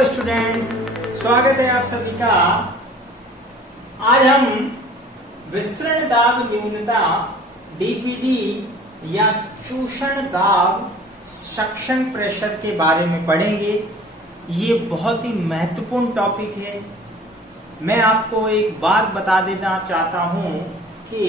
Hello students, स्वागत है आप सभी का। आज हम विसरण दाब न्यूनता डीपीडी या चूषण दाब सक्शन प्रेशर के बारे में पढ़ेंगे। ये बहुत ही महत्वपूर्ण टॉपिक है। मैं आपको एक बात बता देना चाहता हूं कि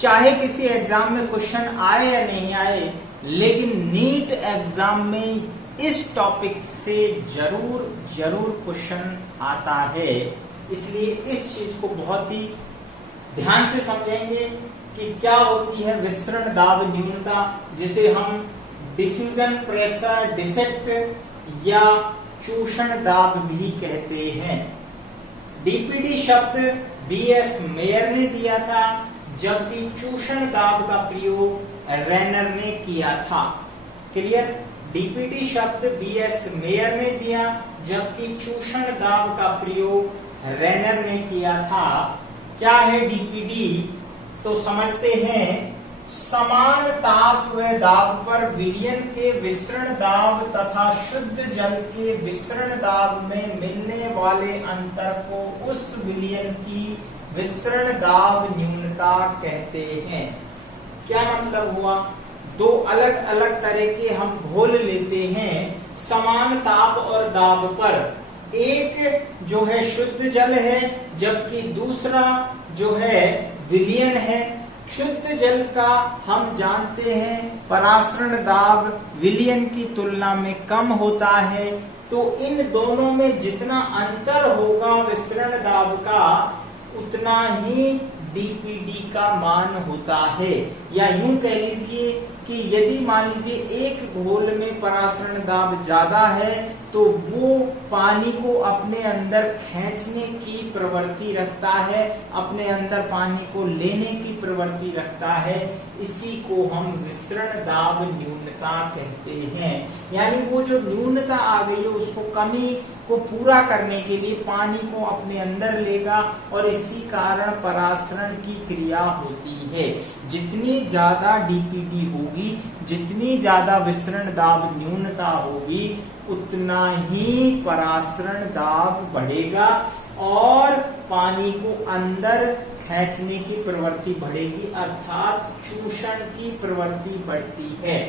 चाहे किसी एग्जाम में क्वेश्चन आए या नहीं आए, लेकिन नीट एग्जाम में इस टॉपिक से जरूर क्वेश्चन आता है। इसलिए इस चीज को बहुत ही ध्यान से समझेंगे कि क्या होती है विसरण दाब न्यूनता, जिसे हम डिफ्यूजन प्रेशर डिफेक्ट या चूषण दाब भी कहते हैं। डीपीडी शब्द बीएस मेयर ने दिया था, जबकि चूषण दाब का प्रयोग रेनर ने किया था। क्लियर? डीपीडी शब्द बीएस मेयर ने दिया, जबकि चूषण दाब का प्रयोग रेनर ने किया था। क्या है डीपीडी? तो समझते हैं। समान ताप व दाब पर विलयन के विसरण दाब तथा शुद्ध जल के विसरण दाब में मिलने वाले अंतर को उस विलयन की विसरण दाब न्यूनता कहते हैं। क्या मतलब हुआ? दो अलग अलग तरह के हम घोल लेते हैं समान ताप और दाब पर। एक जो है शुद्ध जल है, जबकि दूसरा जो है विलयन है। शुद्ध जल का हम जानते हैं परासरण दाब विलयन की तुलना में कम होता है। तो इन दोनों में जितना अंतर होगा विसरण दाब का, उतना ही डीपीडी का मान होता है। या यूं कह लीजिए कि यदि मान लीजिए एक घोल में परासरण दाब ज्यादा है, तो वो पानी को अपने अंदर खींचने की प्रवृत्ति रखता है, अपने अंदर पानी को लेने की प्रवृत्ति रखता है। इसी को हम विसरण दाब न्यूनता कहते हैं। यानी वो जो न्यूनता आ गई है, उसको कमी को पूरा करने के लिए पानी को अपने अंदर लेगा, और इसी कारण परासरण की क्रिया होती है। जितनी ज्यादा डीपीडी होगी, जितनी ज्यादा विसरण दाब न्यूनता होगी, उतना ही परासरण दाब बढ़ेगा और पानी को अंदर खींचने की प्रवृत्ति बढ़ेगी, अर्थात चूषण की प्रवृत्ति बढ़ती है।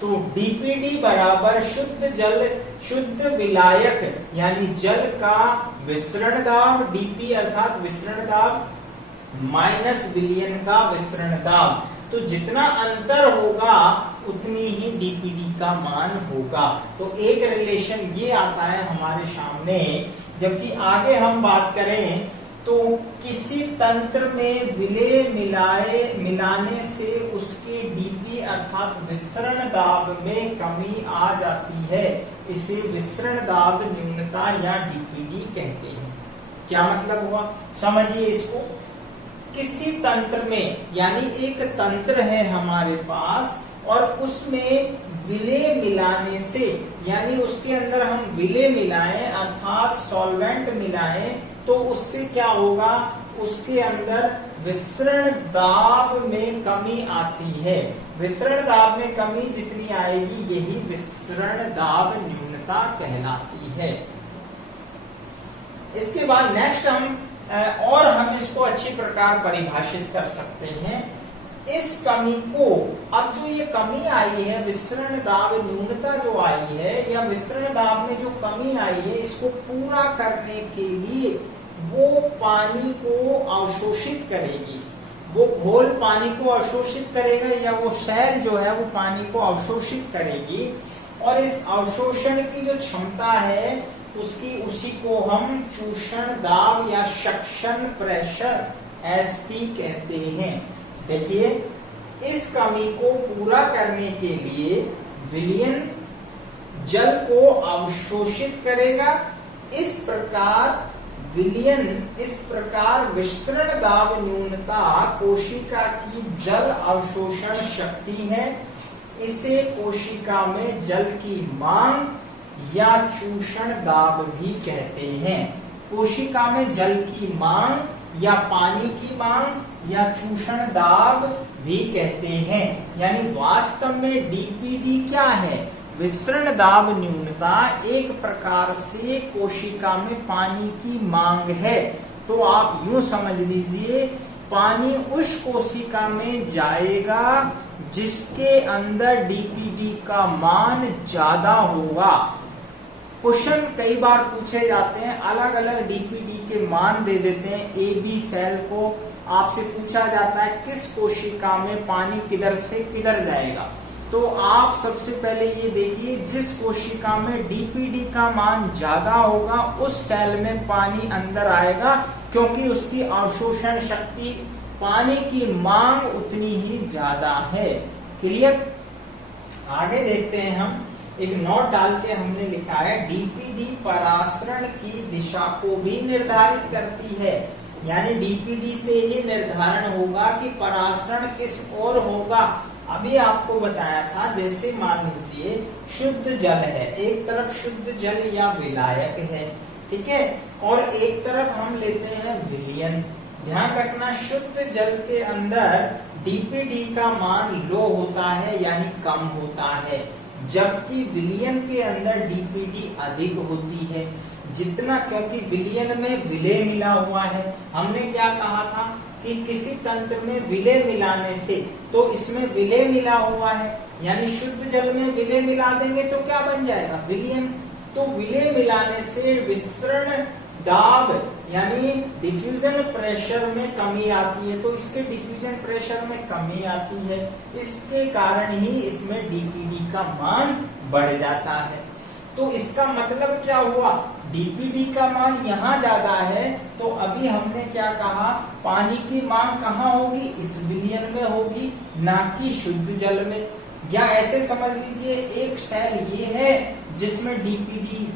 तो डीपीडी बराबर शुद्ध जल, शुद्ध विलायक यानी जल का विसरण दाब, डीपी अर्थात विसरण दाब, माइनस विलयन का विसरण दाब। तो जितना अंतर होगा उतनी ही डीपीडी का मान होगा। तो एक रिलेशन ये आता है हमारे सामने। जबकि आगे हम बात करें तो किसी तंत्र में विलय मिलाने से उसके डीपी अर्थात विसरण दाब में कमी आ जाती है। इसे विसरण दाब न्यूनता या डीपीडी कहते हैं। क्या मतलब हुआ? समझिए इसको। किसी तंत्र में, यानी एक तंत्र है हमारे पास और उसमें विलय मिलाने से, यानी उसके अंदर हम विलय मिलाएं अर्थात सॉल्वेंट मिलाएं, तो उससे क्या होगा? उसके अंदर विसरण दाब में कमी आती है। विसरण दाब में कमी जितनी आएगी, यही विसरण दाब न्यूनता कहलाती है। इसके बाद नेक्स्ट हम इसको अच्छी प्रकार परिभाषित कर सकते हैं। इस कमी को, अब जो ये कमी आई है, विसरण दाब न्यूनता जो आई है या विसरण दाब में जो कमी आई है, इसको पूरा करने के लिए वो पानी को अवशोषित करेगी। वो घोल पानी को अवशोषित करेगा, या वो सेल जो है वो पानी को अवशोषित करेगी। और इस अवशोषण की जो क्षमता है उसी को हम चूषण दाब या सक्शन प्रेशर एसपी कहते हैं। देखिए, इस कमी को पूरा करने के लिए विलयन जल को अवशोषित करेगा। इस प्रकार विसरण दाब न्यूनता कोशिका की जल अवशोषण शक्ति है। इसे कोशिका में जल की मांग या चूषण दाब भी कहते हैं। कोशिका में जल की मांग या पानी की मांग या चूषण दाब भी कहते हैं। यानी वास्तव में डीपीडी क्या है? विसरण दाब न्यूनता एक प्रकार से कोशिका में पानी की मांग है। तो आप यूं समझ लीजिए, पानी उस कोशिका में जाएगा जिसके अंदर डीपीडी का मान ज्यादा होगा। क्वेश्चन कई बार पूछे जाते हैं, अलग अलग डीपीडी के मान दे देते हैं। ए बी सेल को आपसे पूछा जाता है किस कोशिका में पानी किधर से किधर जाएगा। तो आप सबसे पहले ये देखिए, जिस कोशिका में डीपीडी का मान ज्यादा होगा उस सेल में पानी अंदर आएगा, क्योंकि उसकी अवशोषण शक्ति, पानी की मांग उतनी ही ज्यादा है। क्लियर? आगे देखते हैं हम, एक नोट डाल के हमने लिखा है, डीपीडी परासरण की दिशा को भी निर्धारित करती है। यानी डीपीडी से ही निर्धारण होगा कि परासरण किस ओर होगा। अभी आपको बताया था, जैसे मान लीजिए शुद्ध जल है, एक तरफ शुद्ध जल या विलायक है, ठीक है, और एक तरफ हम लेते हैं विलयन। ध्यान रखना, शुद्ध जल के अंदर डीपीडी का मान लो होता है, यानी कम होता है, जबकि विलयन के अंदर डीपीडी अधिक होती है। जितना, क्योंकि विलयन में विलय मिला हुआ है। हमने क्या कहा था कि किसी तंत्र में विलय मिलाने से, तो इसमें विलय मिला हुआ है, यानी शुद्ध जल में विलय मिला देंगे तो क्या बन जाएगा? विलयन। तो विलय मिलाने से विसरण दाब यानी डिफ्यूजन प्रेशर में कमी आती है, तो इसके डिफ्यूजन प्रेशर में कमी आती है, इसके कारण ही इसमें डीपीडी का मान बढ़ जाता है। तो इसका मतलब क्या हुआ? डीपीडी का मान यहाँ ज्यादा है, तो अभी हमने क्या कहा, पानी की मांग कहाँ होगी? इस विलयन में होगी, ना कि शुद्ध जल में। या ऐसे समझ लीजिए, एक सेल ये है जिसमें डीपीडी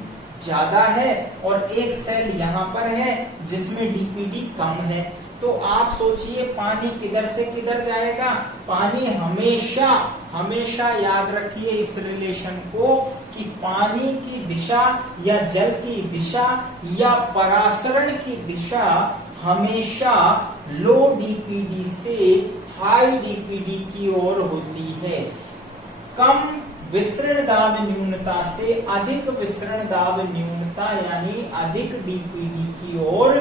ज्यादा है और एक सेल यहाँ पर है जिसमें डीपीडी कम है। तो आप सोचिए, पानी किधर से किधर जाएगा? पानी हमेशा हमेशा याद रखिए इस रिलेशन को, कि पानी की दिशा या जल की दिशा या परासरण की दिशा हमेशा लो डीपीडी से हाई डीपीडी की ओर होती है। कम विसरण दाब न्यूनता से अधिक विसरण दाब न्यूनता यानी अधिक डीपीडी की ओर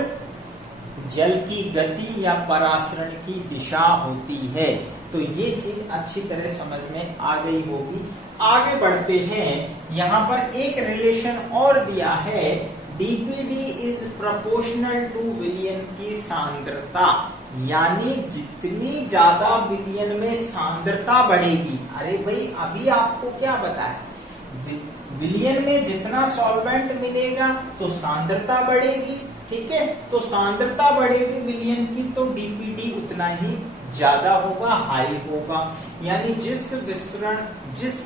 जल की गति या परासरण की दिशा होती है। तो ये चीज अच्छी तरह समझ में आ गई होगी। आगे बढ़ते हैं, यहाँ पर एक रिलेशन और दिया है, डीपीडी इज प्रोपोर्शनल टू विलयन की सांद्रता, यानी जितनी ज्यादा विलयन में सांद्रता बढ़ेगी। अरे भाई, अभी आपको क्या बताया, विलयन में जितना सॉल्वेंट मिलेगा तो सांद्रता बढ़ेगी, ठीक है। तो सांद्रता बढ़ेगी विलयन की, तो डीपीडी उतना ही ज्यादा होगा, हाई होगा। यानी जिस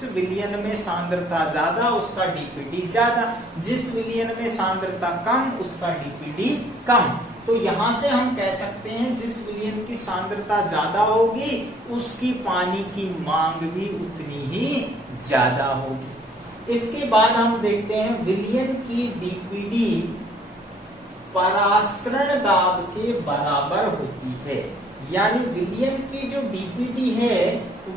विलयन में सांद्रता ज्यादा उसका डीपीडी ज्यादा, जिस विलयन में सांद्रता कम उसका डीपीडी कम। तो यहाँ से हम कह सकते हैं, जिस विलयन की सांद्रता ज्यादा होगी उसकी पानी की मांग भी उतनी ही ज्यादा होगी। इसके बाद हम देखते हैं, विलयन की डीपीडी परासरण दाब के बराबर होती है। यानी विलयन की जो डीपीडी है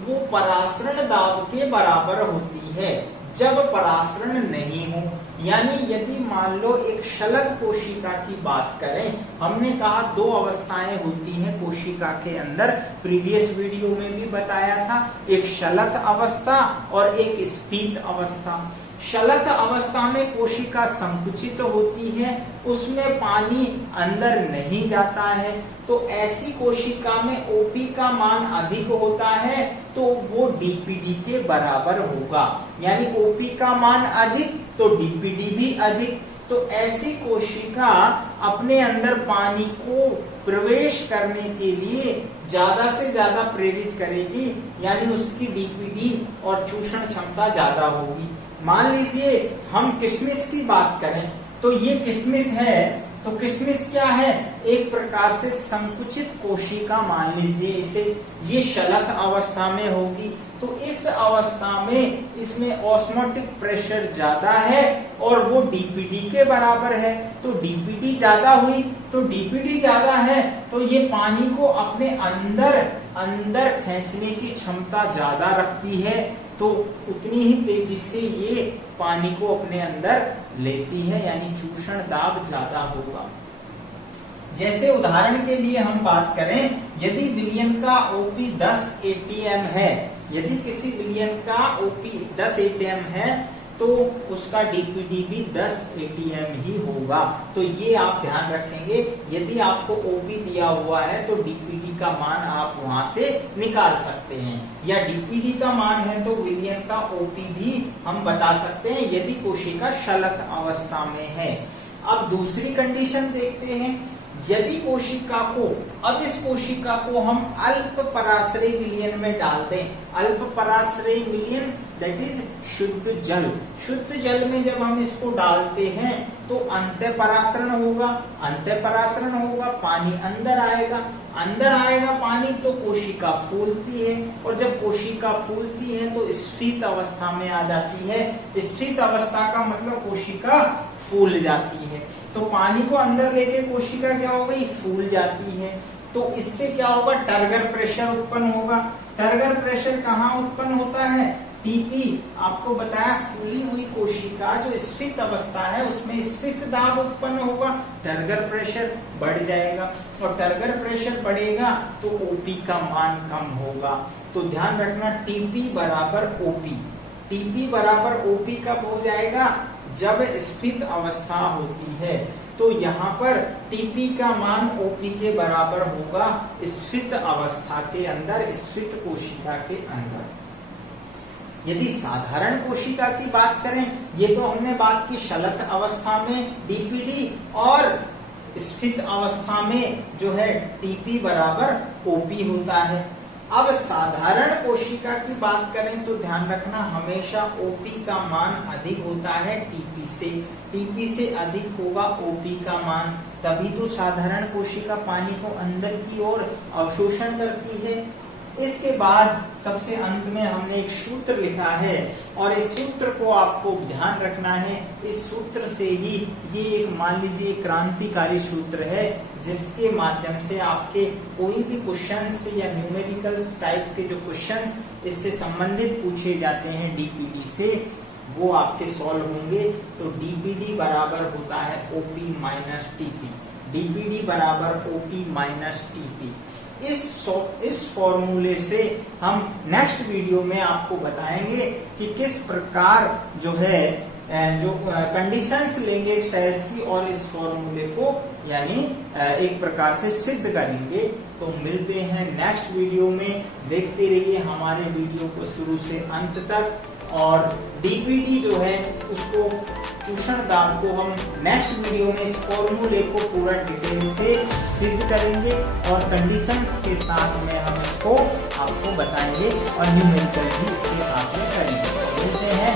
वो परासरण दाब के बराबर होती है जब परासरण नहीं हो। यानी यदि मान लो एक शलत कोशिका की बात करें, हमने कहा दो अवस्थाएं होती हैं कोशिका के अंदर, प्रीवियस वीडियो में भी बताया था, एक शलत अवस्था और एक स्फीत अवस्था। शलत अवस्था में कोशिका संकुचित होती है, उसमें पानी अंदर नहीं जाता है, तो ऐसी कोशिका में ओपी का मान अधिक होता है, तो वो डीपीडी के बराबर होगा। यानी ओपी का मान अधिक तो डीपीडी भी अधिक। तो ऐसी कोशिका अपने अंदर पानी को प्रवेश करने के लिए ज्यादा से ज्यादा प्रेरित करेगी, यानी उसकी डीपीडी और चूषण क्षमता ज्यादा होगी। मान लीजिए हम किशमिश की बात करें, तो ये किशमिश है, तो किशमिश क्या है? एक प्रकार से संकुचित कोशिका मान लीजिए इसे, ये शलत अवस्था में होगी। तो इस अवस्था में इसमें ऑस्मोटिक प्रेशर ज्यादा है और वो डीपीडी के बराबर है। तो डीपीडी ज्यादा हुई, तो डीपीडी ज्यादा है तो ये पानी को अपने अंदर अंदर खींचने की क्षमता ज्यादा रखती है, तो उतनी ही तेजी से ये पानी को अपने अंदर लेती है, यानी चूषण दाब ज्यादा होगा। जैसे उदाहरण के लिए हम बात करें, यदि विलयन का ओपी 10 एटीएम है, यदि किसी विलयन का ओपी 10 एटीएम है तो उसका डीपीडी भी 10 एटीएम ही होगा। तो ये आप ध्यान रखेंगे, यदि आपको ओपी दिया हुआ है तो डीपीडी का मान आप वहां से निकाल सकते हैं, या डीपीडी का मान है तो विलयन का ओपी भी हम बता सकते हैं यदि कोशिका शलत अवस्था में है। अब दूसरी कंडीशन देखते हैं, यदि कोशिका को, अब इस कोशिका को हम अल्प पराश्रय विलयन में डाल दें, अल्प पराश्रय विलयन दैट इज शुद्ध जल, शुद्ध जल में जब हम इसको डालते हैं तो अंतः परासरण होगा, अंतः परासरण होगा, पानी अंदर आएगा, अंदर आएगा पानी तो कोशिका फूलती है, और जब कोशिका फूलती है तो स्फीत अवस्था में आ जाती है। स्फीत अवस्था का मतलब कोशिका फूल जाती है, तो पानी को अंदर लेके कोशिका क्या हो गई, फूल जाती है। तो इससे क्या होगा, टर्गर प्रेशर उत्पन्न होगा। टर्गर प्रेशर कहाँ उत्पन्न होता है, टीपी। आपको बताया फूली हुई कोशिका जो स्फीत अवस्था है उसमें स्फीत दाब उत्पन्न होगा, टर्गर प्रेशर बढ़ जाएगा, और टर्गर प्रेशर बढ़ेगा तो ओपी का मान कम होगा। तो ध्यान रखना, टीपी बराबर ओपी, टीपी बराबर ओपी कब हो जाएगा, जब स्फीत अवस्था होती है। तो यहाँ पर टीपी का मान ओपी के बराबर होगा स्फीत अवस्था के अंदर, स्फीत कोशिका के अंदर। यदि साधारण कोशिका की बात करें, ये तो हमने बात की शलत अवस्था में डीपीडी, और स्फीत अवस्था में जो है टीपी बराबर ओपी होता है। अब साधारण कोशिका की बात करें तो ध्यान रखना, हमेशा ओपी का मान अधिक होता है टीपी से, टीपी से अधिक होगा ओपी का मान, तभी तो साधारण कोशिका पानी को अंदर की ओर अवशोषण करती है। इसके बाद सबसे अंत में हमने एक सूत्र लिखा है, और इस सूत्र को आपको ध्यान रखना है। इस सूत्र से ही, ये एक मान लीजिए क्रांतिकारी सूत्र है, जिसके माध्यम से आपके कोई भी क्वेश्चंस या न्यूमेरिकल टाइप के जो क्वेश्चंस इससे संबंधित पूछे जाते हैं डीपीडी से, वो आपके सॉल्व होंगे। तो डीपीडी बराबर होता है ओपी माइनस टीपी, डीपीडी बराबर ओपी माइनस टीपी। इस फॉर्मूले से हम नेक्स्ट वीडियो में आपको बताएंगे कि किस प्रकार जो है जो कंडीशंस लेंगे सेल्स की, और इस फॉर्मूले को यानी एक प्रकार से सिद्ध करेंगे। तो मिलते हैं नेक्स्ट वीडियो में, देखते रहिए हमारे वीडियो को शुरू से अंत तक। और डीपीडी जो है उसको, चूषण दाब को हम नेक्स्ट वीडियो में इस फॉर्मूले को पूरा डिटेल से सिद्ध करेंगे, और कंडीशंस के साथ में हम इसको आपको बताएंगे, और न्यूमेरिकल भी इसके साथ में करेंगे। मिलते हैं